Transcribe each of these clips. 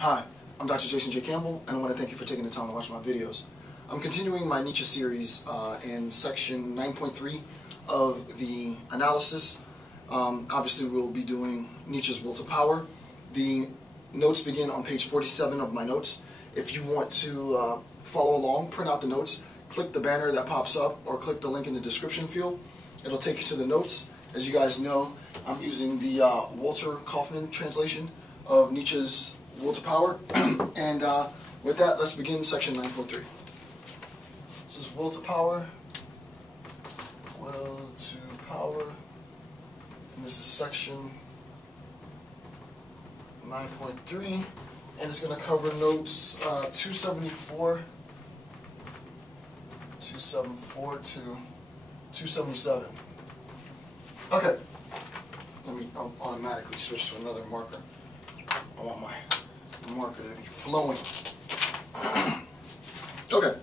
Hi, I'm Dr. Jason J. Campbell, and I want to thank you for taking the time to watch my videos. I'm continuing my Nietzsche series in section 9.3 of the analysis. Obviously, we'll be doing Nietzsche's Will to Power. The notes begin on page 47 of my notes. If you want to follow along, print out the notes, click the banner that pops up, or click the link in the description field. It'll take you to the notes. As you guys know, I'm using the Walter Kaufman translation of Nietzsche's Will to Power. And with that, let's begin section 9.3. This is Will to Power. Will to Power. And this is section 9.3. And it's going to cover notes 274 to 277. Okay. I'll automatically switch to another marker. I want my marker to be flowing. Okay.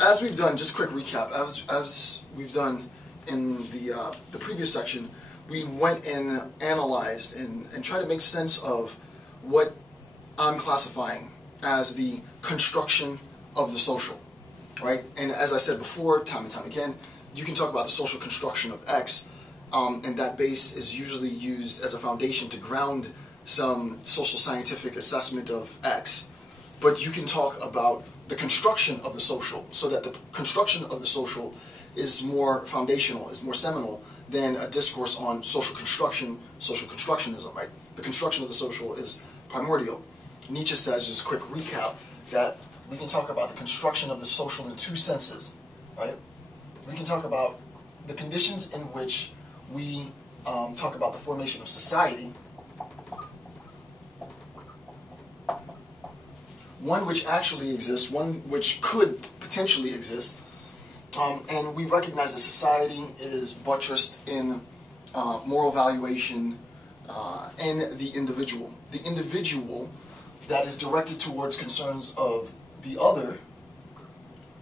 As we've done, just a quick recap, as we've done in the previous section, we went and analyzed and tried to make sense of what I'm classifying as the construction of the social, right? And as I said before, time and time again, you can talk about the social construction of X, and that base is usually used as a foundation to ground some social scientific assessment of X. But you can talk about the construction of the social, so that the construction of the social is more foundational, is more seminal than a discourse on social construction, social constructionism, right? The construction of the social is primordial. Nietzsche says, just a quick recap, that we can talk about the construction of the social in two senses, right? We can talk about the conditions in which we talk about the formation of society, one which actually exists, one which could potentially exist, and we recognize that society is buttressed in moral valuation and the individual. The individual that is directed towards concerns of the other,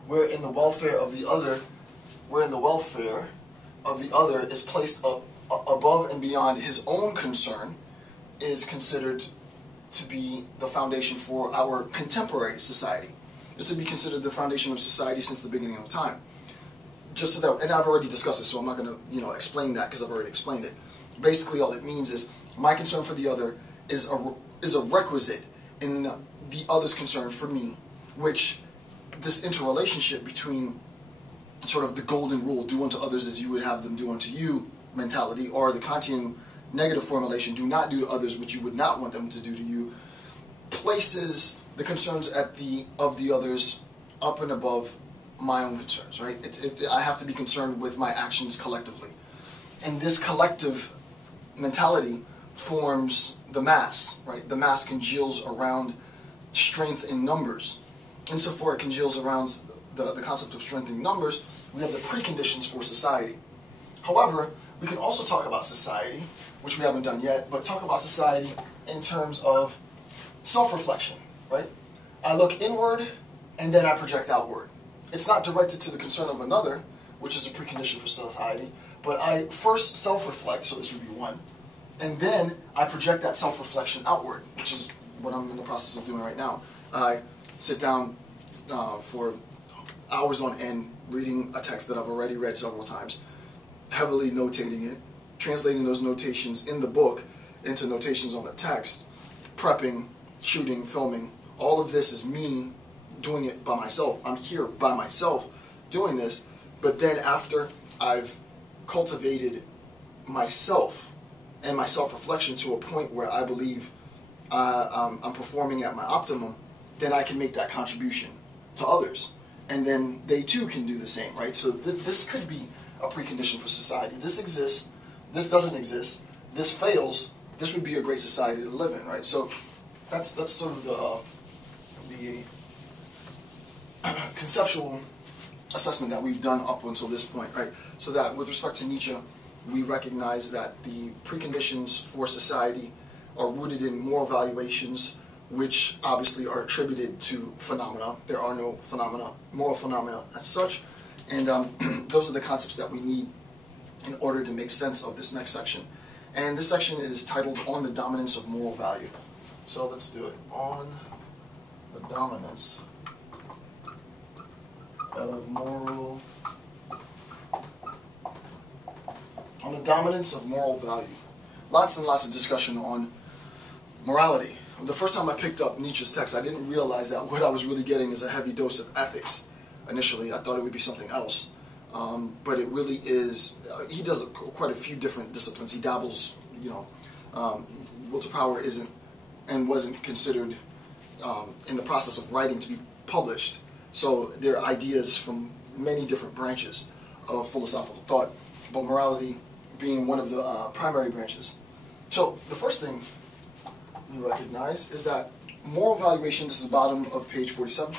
wherein the welfare of the other is placed above and beyond his own concern, is considered to be the foundation for our contemporary society. It's to be considered the foundation of society since the beginning of time. Just so that, and I've already discussed this, so I'm not going to explain that because I've already explained it. Basically, all it means is my concern for the other is a requisite in the other's concern for me, which this interrelationship between sort of the golden rule, do unto others as you would have them do unto you mentality, or the Kantian negative formulation, do not do to others what you would not want them to do to you, places the concerns of the others up and above my own concerns, right? I have to be concerned with my actions collectively. And this collective mentality forms the mass, right? The mass congeals around strength in numbers. Insofar it congeals around the concept of strength in numbers, we have the preconditions for society. However, we can also talk about society, which we haven't done yet, but talk about society in terms of self-reflection, right? I look inward and then I project outward. It's not directed to the concern of another, which is a precondition for society, but I first self-reflect, so this would be one, and then I project that self-reflection outward, which is what I'm in the process of doing right now. I sit down for hours on end reading a text that I've already read several times, heavily notating it, translating those notations in the book into notations on the text, prepping, shooting, filming. All of this is me doing it by myself. I'm here by myself doing this, but then after I've cultivated myself and my self-reflection to a point where I believe I'm performing at my optimum, then I can make that contribution to others. And then they too can do the same, right? So this could be a precondition for society. This exists, this doesn't exist, this fails, this would be a great society to live in, right? So that's sort of the conceptual assessment that we've done up until this point, right? So that with respect to Nietzsche, we recognize that the preconditions for society are rooted in moral valuations, which obviously are attributed to phenomena. There are no phenomena, moral phenomena as such, and those are the concepts that we need in order to make sense of this next section. And this section is titled On the Dominance of Moral Value. So let's do it. On the dominance of moral, on the dominance of moral value. Lots and lots of discussion on morality. The first time I picked up Nietzsche's text, I didn't realize that what I was really getting is a heavy dose of ethics. Initially, I thought it would be something else. But it really is, he does quite a few different disciplines. He dabbles, Will to Power isn't and wasn't considered in the process of writing to be published. So there are ideas from many different branches of philosophical thought, but morality being one of the primary branches. So the first thing we recognize is that moral valuation, this is the bottom of page 47,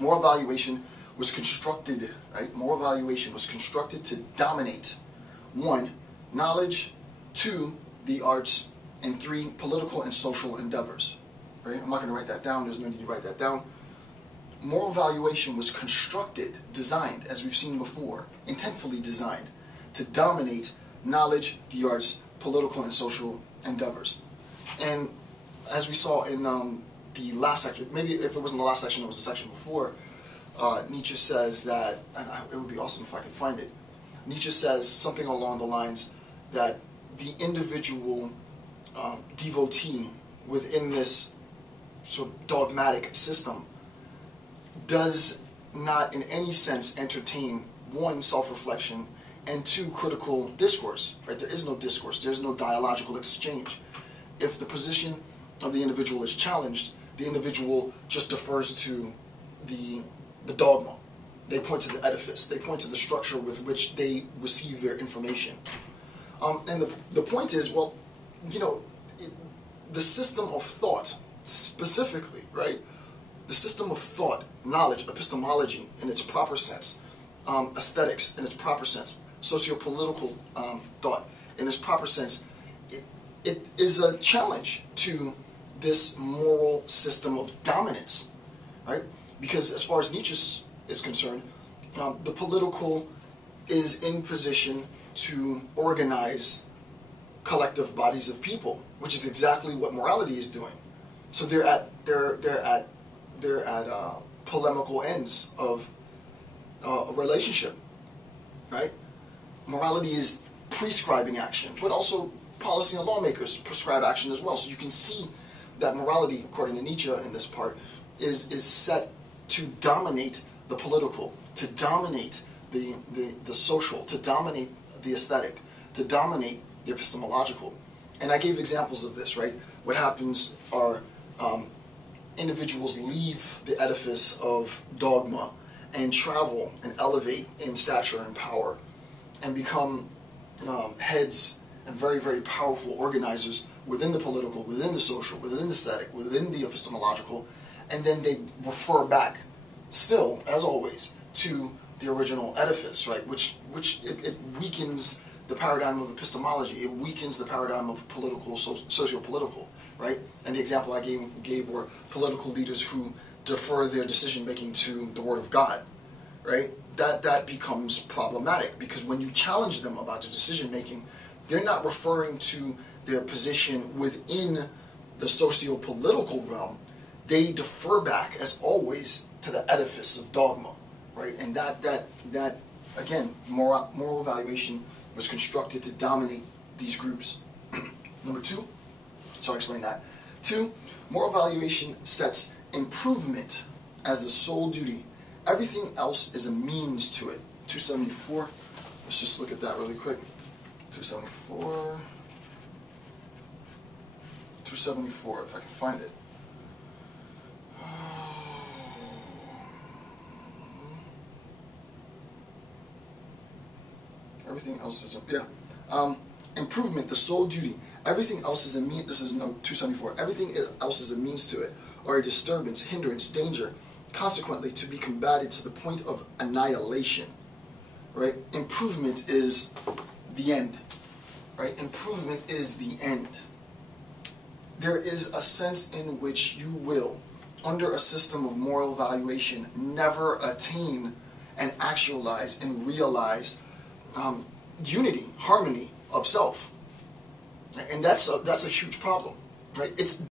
moral valuation was constructed, right? Moral valuation was constructed to dominate 1. Knowledge, 2. The arts, and 3. Political and social endeavors. Right? I'm not going to write that down. There's no need to write that down. Moral valuation was constructed, designed, as we've seen before, intentfully designed to dominate knowledge, the arts, political and social endeavors. And as we saw in the last section, maybe if it wasn't the last section, it was the section before, Nietzsche says that, and it would be awesome if I could find it, Nietzsche says something along the lines that the individual devotee within this sort of dogmatic system does not in any sense entertain 1. Self-reflection, and 2. Critical discourse. Right? There is no discourse, there is no dialogical exchange. If the position of the individual is challenged, the individual just defers to the dogma. They point to the edifice. They point to the structure with which they receive their information. And the point is, well, the system of thought, specifically, right? The system of thought, knowledge, epistemology in its proper sense, aesthetics in its proper sense, socio-political thought in its proper sense, it is a challenge to this moral system of dominance, right? Because as far as Nietzsche is concerned, the political is in position to organize collective bodies of people, which is exactly what morality is doing. So they're at polemical ends of a relationship, right? Morality is prescribing action, but also policy and lawmakers prescribe action as well. So you can see that morality, according to Nietzsche in this part, is set to dominate the political, to dominate the social, to dominate the aesthetic, to dominate the epistemological. And I gave examples of this, right? What happens are individuals leave the edifice of dogma and travel and elevate in stature and power and become heads and very, very powerful organizers within the political, within the social, within the aesthetic, within the epistemological, and then they refer back, still, as always, to the original edifice, right? Which it weakens the paradigm of epistemology. It weakens the paradigm of political, socio-political, right? And the example I gave were political leaders who defer their decision-making to the Word of God, right? That becomes problematic, because when you challenge them about their decision-making, they're not referring to their position within the socio-political realm. They defer back, as always, to the edifice of dogma, right? And that again, moral evaluation was constructed to dominate these groups. Number 2, so I explained that. 2, moral evaluation sets improvement as the sole duty. Everything else is a means to it. 274, let's just look at that really quick. 274, if I can find it. Everything else is improvement, the sole duty. Everything else is a mean. This is no 274. Everything else is a means to it, or a disturbance, hindrance, danger, consequently to be combated to the point of annihilation. Right? Improvement is the end. Right? Improvement is the end. There is a sense in which you will, under a system of moral evaluation, never attain and actualize and realize unity, harmony of self, and that's a huge problem, right? It's